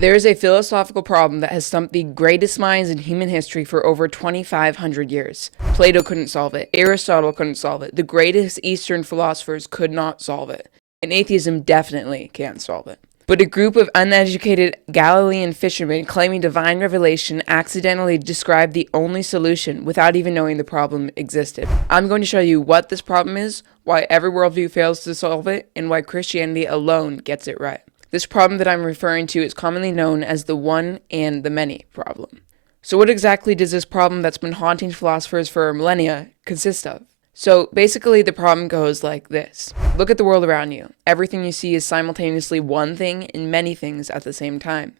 There is a philosophical problem that has stumped the greatest minds in human history for over 2,500 years. Plato couldn't solve it. Aristotle couldn't solve it. The greatest Eastern philosophers could not solve it. And atheism definitely can't solve it. But a group of uneducated Galilean fishermen claiming divine revelation accidentally described the only solution without even knowing the problem existed. I'm going to show you what this problem is, why every worldview fails to solve it, and why Christianity alone gets it right. This problem that I'm referring to is commonly known as the one and the many problem. So what exactly does this problem that's been haunting philosophers for millennia consist of? So basically the problem goes like this. Look at the world around you. Everything you see is simultaneously one thing and many things at the same time.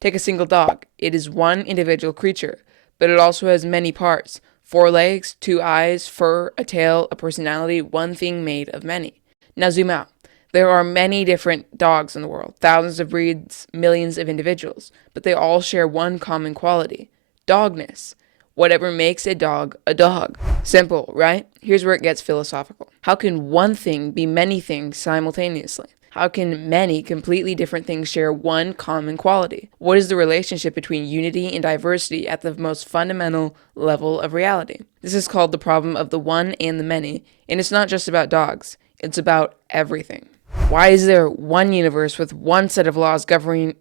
Take a single dog. It is one individual creature, but it also has many parts. 4 legs, 2 eyes, fur, a tail, a personality, one thing made of many. Now zoom out. There are many different dogs in the world, thousands of breeds, millions of individuals, but they all share one common quality: dogness. Whatever makes a dog a dog. Simple, right? Here's where it gets philosophical. How can one thing be many things simultaneously? How can many completely different things share one common quality? What is the relationship between unity and diversity at the most fundamental level of reality? This is called the problem of the one and the many, and it's not just about dogs, it's about everything. Why is there one universe with one set of laws governing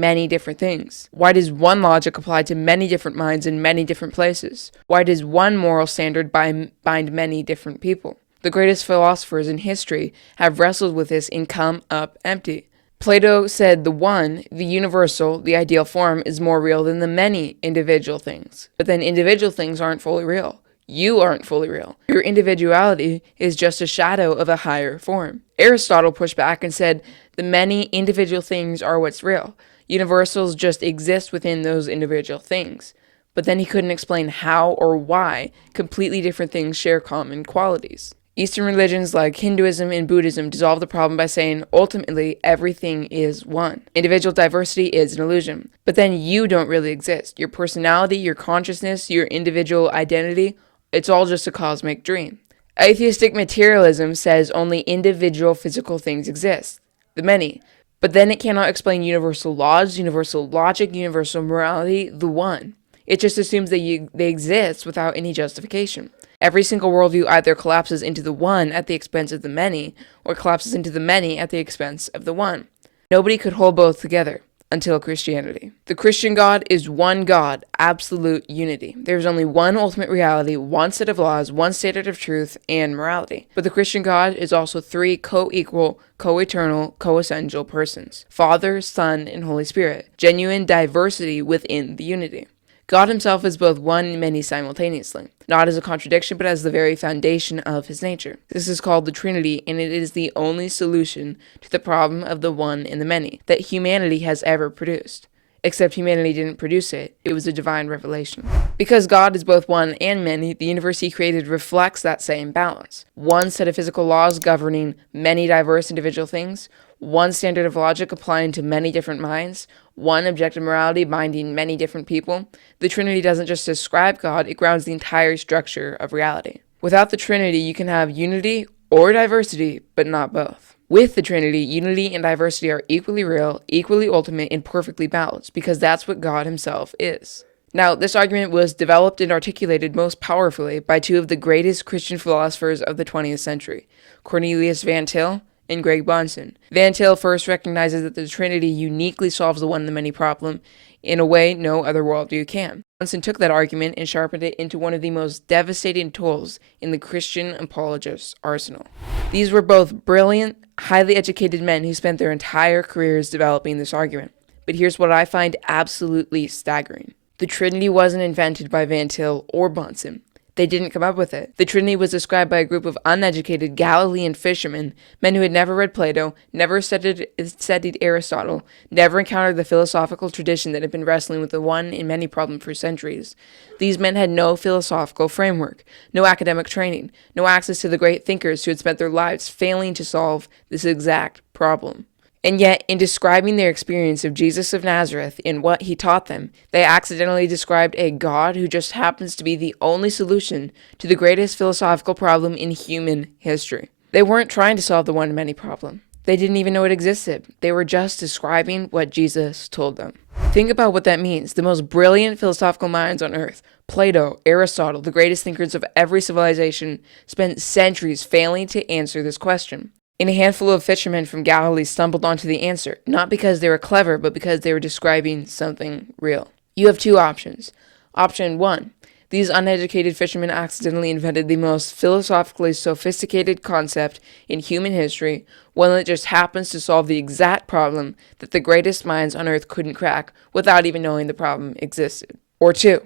many different things? Why does one logic apply to many different minds in many different places? Why does one moral standard bind many different people? The greatest philosophers in history have wrestled with this and come up empty. Plato said the one, the universal, the ideal form, is more real than the many individual things. But then individual things aren't fully real. You aren't fully real. Your individuality is just a shadow of a higher form. Aristotle pushed back and said the many individual things are what's real. Universals just exist within those individual things. But then he couldn't explain how or why completely different things share common qualities. Eastern religions like Hinduism and Buddhism dissolve the problem by saying ultimately everything is one. Individual diversity is an illusion. But then you don't really exist. Your personality, your consciousness, your individual identity, it's all just a cosmic dream. Atheistic materialism says only individual physical things exist, the many. But then it cannot explain universal laws, universal logic, universal morality, the one. It just assumes that they exist without any justification. Every single worldview either collapses into the one at the expense of the many, or collapses into the many at the expense of the one. Nobody could hold both together. Until Christianity. The Christian God is one God, absolute unity. There is only one ultimate reality, one set of laws, one standard of truth and morality. But the Christian God is also 3 co-equal, co-eternal, co-essential persons: Father, Son, and Holy Spirit. Genuine diversity within the unity. God himself is both one and many simultaneously, not as a contradiction, but as the very foundation of his nature. This is called the Trinity, and it is the only solution to the problem of the one and the many that humanity has ever produced. Except humanity didn't produce it. It was a divine revelation. Because God is both one and many, the universe he created reflects that same balance. One set of physical laws governing many diverse individual things, one standard of logic applying to many different minds, one objective morality binding many different people. The Trinity doesn't just describe God, it grounds the entire structure of reality. Without the Trinity, you can have unity or diversity, but not both. With the Trinity, unity and diversity are equally real, equally ultimate, and perfectly balanced, because that's what God himself is. Now, this argument was developed and articulated most powerfully by 2 of the greatest Christian philosophers of the 20th century, Cornelius Van Til and Greg Bahnsen. Van Til first recognizes that the Trinity uniquely solves the one and the many problem in a way no other worldview can. Bahnsen took that argument and sharpened it into one of the most devastating tools in the Christian apologists' arsenal. These were both brilliant, highly educated men who spent their entire careers developing this argument. But here's what I find absolutely staggering. The Trinity wasn't invented by Van Til or Bahnsen. They didn't come up with it. The Trinity was described by a group of uneducated Galilean fishermen, men who had never read Plato, never studied Aristotle, never encountered the philosophical tradition that had been wrestling with the one and many problem for centuries. These men had no philosophical framework, no academic training, no access to the great thinkers who had spent their lives failing to solve this exact problem. And yet, in describing their experience of Jesus of Nazareth and what he taught them, they accidentally described a God who just happens to be the only solution to the greatest philosophical problem in human history. They weren't trying to solve the one-to-many problem. They didn't even know it existed. They were just describing what Jesus told them. Think about what that means. The most brilliant philosophical minds on earth, Plato, Aristotle, the greatest thinkers of every civilization, spent centuries failing to answer this question. And a handful of fishermen from Galilee stumbled onto the answer, not because they were clever, but because they were describing something real. You have two options. Option 1. These uneducated fishermen accidentally invented the most philosophically sophisticated concept in human history, one that just happens to solve the exact problem that the greatest minds on earth couldn't crack without even knowing the problem existed. Or 2.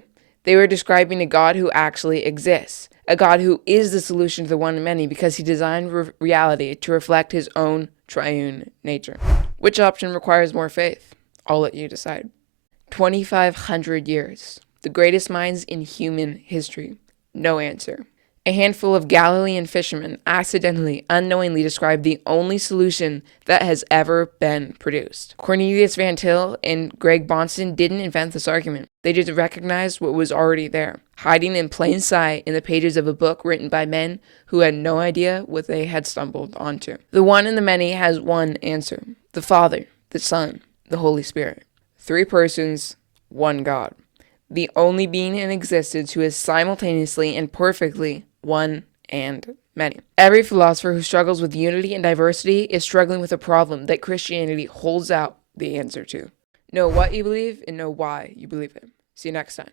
They were describing a God who actually exists, a God who is the solution to the one and many because he designed reality to reflect his own triune nature. Which option requires more faith? I'll let you decide. 2,500 years. The greatest minds in human history. No answer. A handful of Galilean fishermen accidentally, unknowingly described the only solution that has ever been produced. Cornelius Van Til and Greg Bahnsen didn't invent this argument. They just recognized what was already there, hiding in plain sight in the pages of a book written by men who had no idea what they had stumbled onto. The one and the many has one answer. The Father, the Son, the Holy Spirit. 3 persons, one God. The only being in existence who is simultaneously and perfectly one and many. Every philosopher who struggles with unity and diversity is struggling with a problem that Christianity holds out the answer to. Know what you believe and know why you believe it. See you next time.